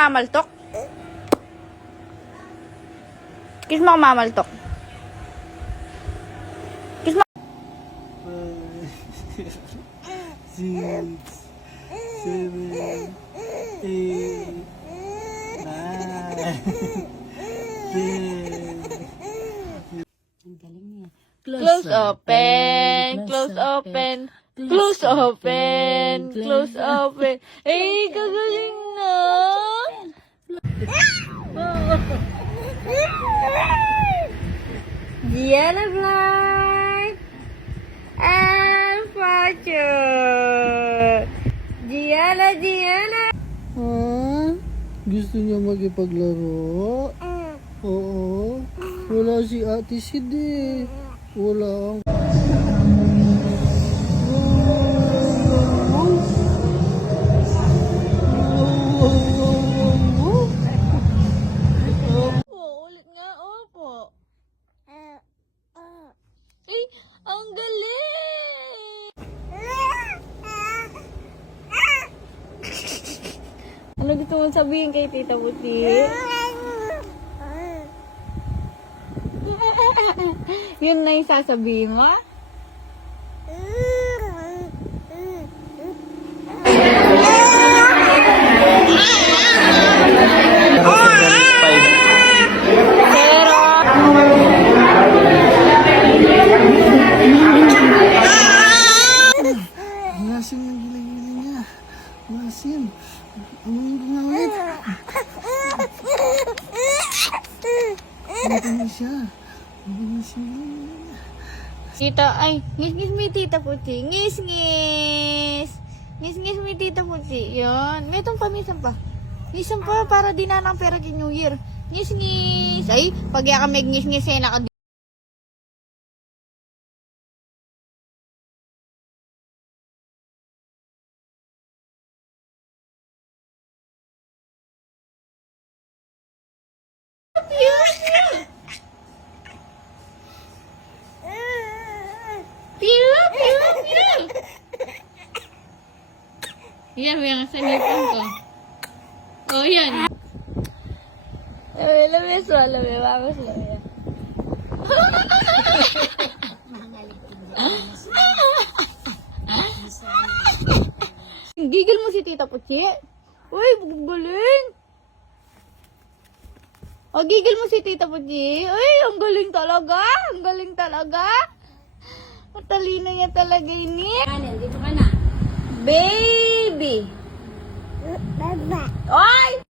mamaltok? Kiss mo ako mamaltok. Kiss mo. 6, 7, 8, 9, 10. Ang galing niya. Close open. Close open. Close open. Close open. Eh, kagaling na. Diana Blind and Fortune. Diana. Gusto niya makipaglaro? Oo. Wala si Ate Sid eh. Wala. Opo, ulit nga, opo. Eh, ang galing! Ano gusto mong sabihin kay Tita Puti? Yun na yung sasabihin mo? Masin yung gila-gila niya. Masin. Ano yung gumawit? Ano na siya? Ano na siya? Tita, ay, ngis-ngis mi Tita Puti. Ngis-ngis. Ngis-ngis mi Tita Puti. Yun. May itong pamisan pa. Ngisan pa para di na ng pera kay New Year. Ngis-ngis. Ay, pag yaka may ngis-ngis eh, naka yan, may sa nipon ko. Oh, yan. Labi, vamos, labi. Gigil mo si Tita Puti. Uy, galing. Oh, gigil mo si Tita Puti. Uy, ang galing talaga. Ang galing talaga. Matalino niya talaga ini. Dito ka na. Baby! Oy!